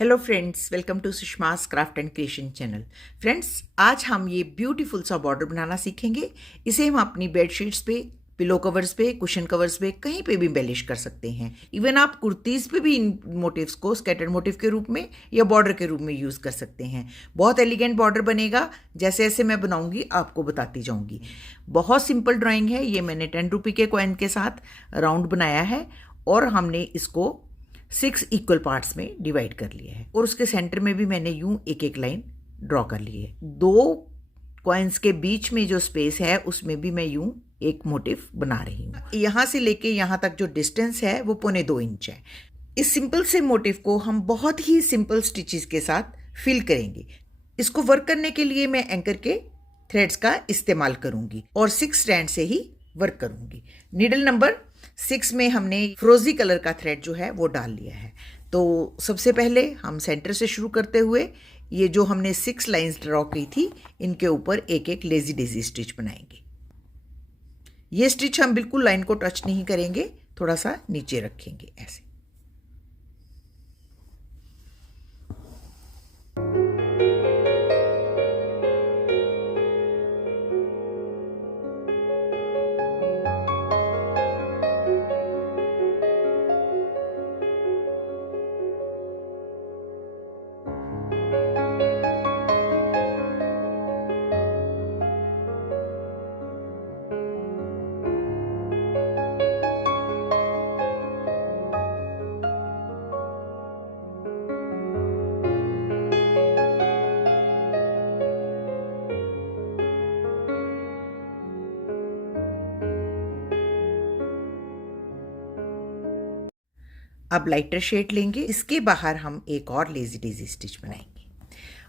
Hello friends, welcome to Sushma's craft and creation channel. Friends, आज हम ये ब्यूटीफुल सा बॉर्डर बनाना सीखेंगे। इसे हम अपनी बेडशीट्स पे, पिलो कवर्स पे, कुशन कवर्स पे, कहीं पे भी एम्बेलिश कर सकते हैं। इवन आप कुर्तीज़ पे भी इन मोटिव्स को स्कैटर्ड मोटिव के रूप में या बॉर्डर के रूप में यूज़ कर सकते हैं। बहुत एलिगेंट बॉर्डर बनेगा। जैसे जैसे मैं बनाऊंगी आपको बताती जाऊंगी। बहुत सिंपल ड्राइंग है। ये मैंने 10 रुपये के कॉइन के साथ राउंड बनाया है और हमने इसको 6 इक्वल पार्ट्स में डिवाइड कर लिया है और उसके सेंटर में भी मैंने यूं एक एक लाइन ड्रॉ कर ली है। 2 कॉइन्स के बीच में जो स्पेस है उसमें भी मैं यूं एक मोटिव बना रही हूँ। यहाँ से लेके यहाँ तक जो डिस्टेंस है वो 1.25 इंच है। इस सिंपल से मोटिव को हम बहुत ही सिंपल स्टिचेस के साथ फिल करेंगे। इसको वर्क करने के लिए मैं एंकर के थ्रेड्स का इस्तेमाल करूंगी और 6 स्ट्रैंड से ही वर्क करूंगी। नीडल नंबर 6 में हमने फ्रोजी कलर का थ्रेड जो है वो डाल लिया है। तो सबसे पहले हम सेंटर से शुरू करते हुए ये जो हमने 6 लाइंस ड्रॉ की थी इनके ऊपर एक एक लेजी डेजी स्टिच बनाएंगे। ये स्टिच हम बिल्कुल लाइन को टच नहीं करेंगे, थोड़ा सा नीचे रखेंगे ऐसे। अब लाइटर शेड लेंगे, इसके बाहर हम एक और लेजी डेजी स्टिच बनाएंगे।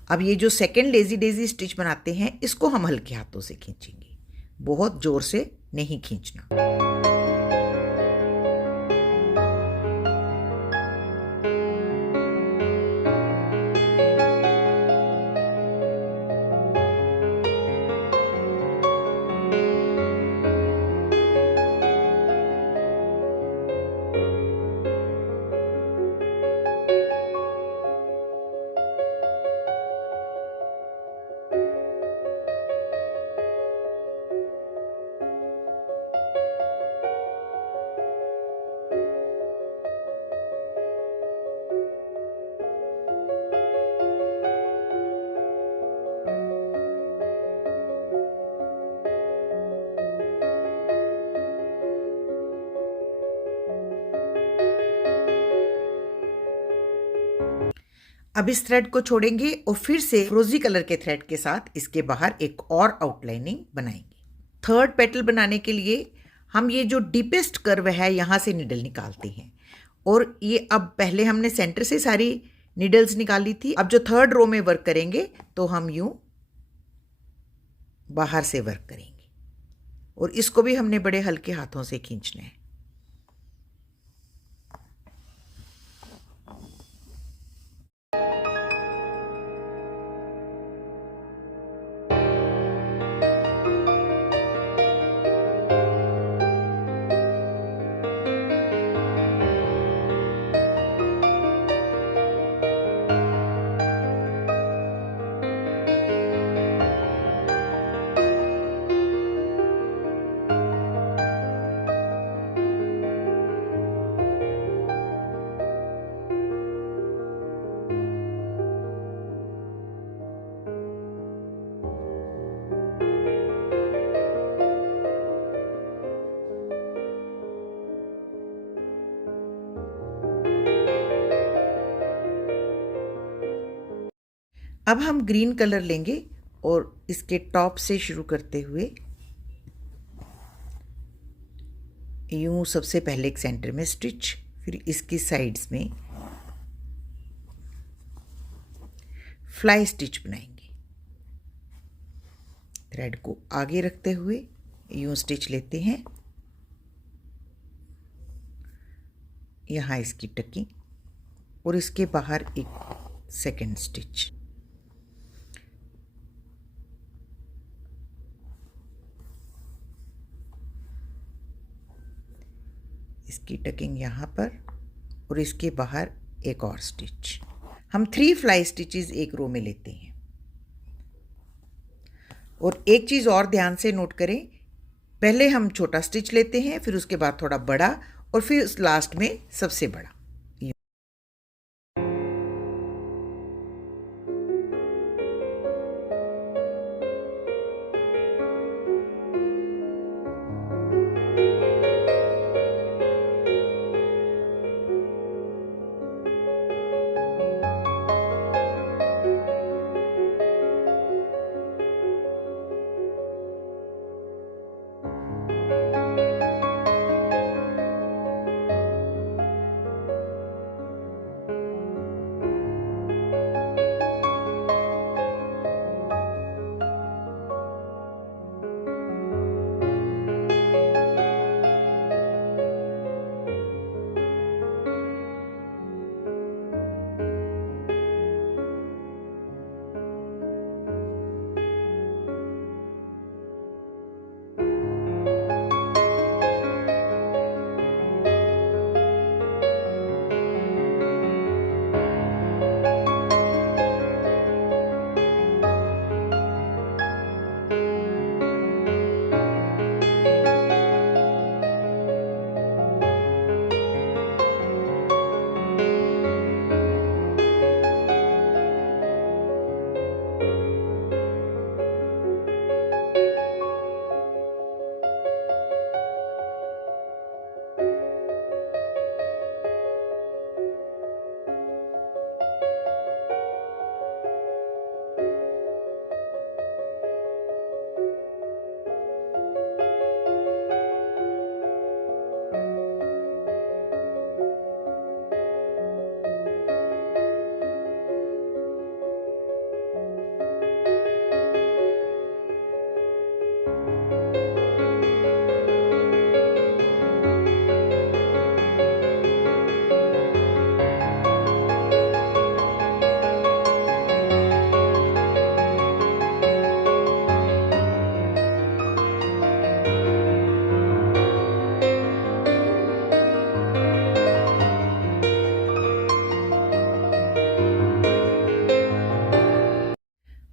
अब ये जो सेकंड लेजी डेजी स्टिच बनाते हैं इसको हम हल्के हाथों से खींचेंगे, बहुत जोर से नहीं खींचना। अब इस थ्रेड को छोड़ेंगे और फिर से फ्रोजी कलर के थ्रेड के साथ इसके बाहर एक और आउटलाइनिंग बनाएंगे। थर्ड पेटल बनाने के लिए हम ये जो डीपेस्ट कर्व है यहाँ से निडल निकालते हैं और ये अब पहले हमने सेंटर से सारी निडल्स निकाली थी। अब जो थर्ड रो में वर्क करेंगे तो हम यूं बाहर से वर्क करेंगे और इसको भी हमने बड़े हल्के हाथों से खींचना है। अब हम ग्रीन कलर लेंगे और इसके टॉप से शुरू करते हुए यूं सबसे पहले एक सेंटर में स्टिच, फिर इसकी साइड्स में फ्लाई स्टिच बनाएंगे। थ्रेड को आगे रखते हुए यूं स्टिच लेते हैं, यहाँ इसकी टकिंग और इसके बाहर एक सेकेंड स्टिच। इसकी टकिंग यहाँ पर और इसके बाहर एक और स्टिच। हम 3 फ्लाई स्टिचेस एक रो में लेते हैं। और एक चीज़ और ध्यान से नोट करें, पहले हम छोटा स्टिच लेते हैं, फिर उसके बाद थोड़ा बड़ा, और फिर लास्ट में सबसे बड़ा।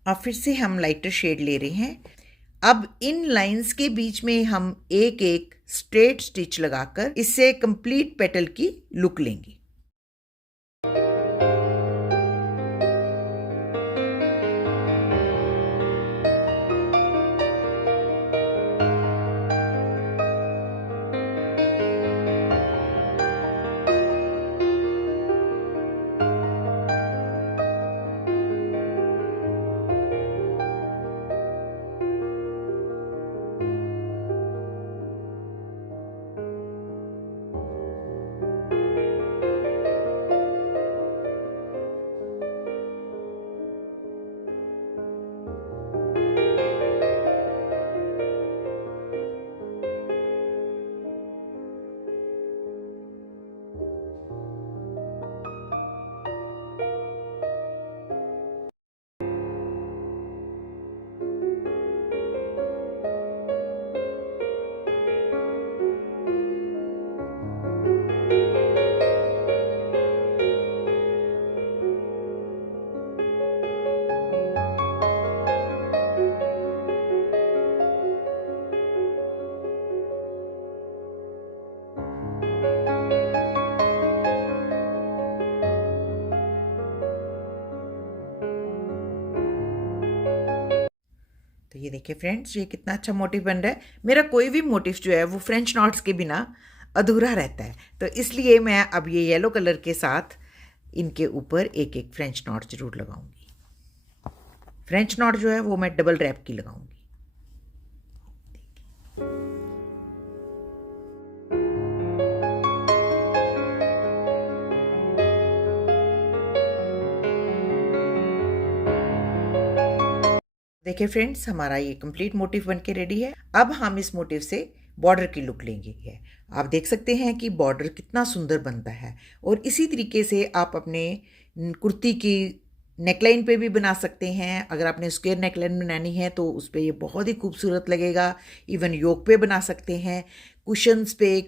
अब फिर से हम लाइटर शेड ले रहे हैं। अब इन लाइंस के बीच में हम एक एक स्ट्रेट स्टिच लगाकर इससे कंप्लीट पेटल की लुक लेंगे। तो ये देखिए फ्रेंड्स, ये कितना अच्छा मोटिव बन रहा है। मेरा कोई भी मोटिव जो है वो फ्रेंच नॉट्स के बिना अधूरा रहता है, तो इसलिए मैं अब ये येलो कलर के साथ इनके ऊपर एक एक फ्रेंच नॉट जरूर लगाऊंगी। फ्रेंच नॉट जो है वो मैं डबल रैप की लगाऊंगी। देखिए फ्रेंड्स, हमारा ये कंप्लीट मोटिव बन के रेडी है। अब हम इस मोटिव से बॉर्डर की लुक लेंगे। आप देख सकते हैं कि बॉर्डर कितना सुंदर बनता है, और इसी तरीके से आप अपने कुर्ती की नेकलाइन पे भी बना सकते हैं। अगर आपने स्क्वायर नेकलाइन बनानी है तो उस पर ये बहुत ही खूबसूरत लगेगा। इवन योक पे बना सकते हैं, कुशन्स पे,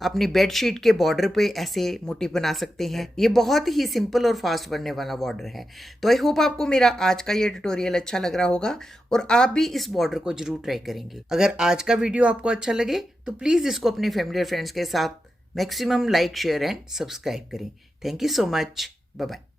अपनी बेडशीट के बॉर्डर पे ऐसे मोटिव बना सकते हैं। ये बहुत ही सिंपल और फास्ट बनने वाला बॉर्डर है। तो आई होप आपको मेरा आज का ये ट्यूटोरियल अच्छा लग रहा होगा और आप भी इस बॉर्डर को जरूर ट्राई करेंगे। अगर आज का वीडियो आपको अच्छा लगे तो प्लीज़ इसको अपने फैमिली और फ्रेंड्स के साथ maximum like, share and subscribe करें। Thank you so much. Bye bye.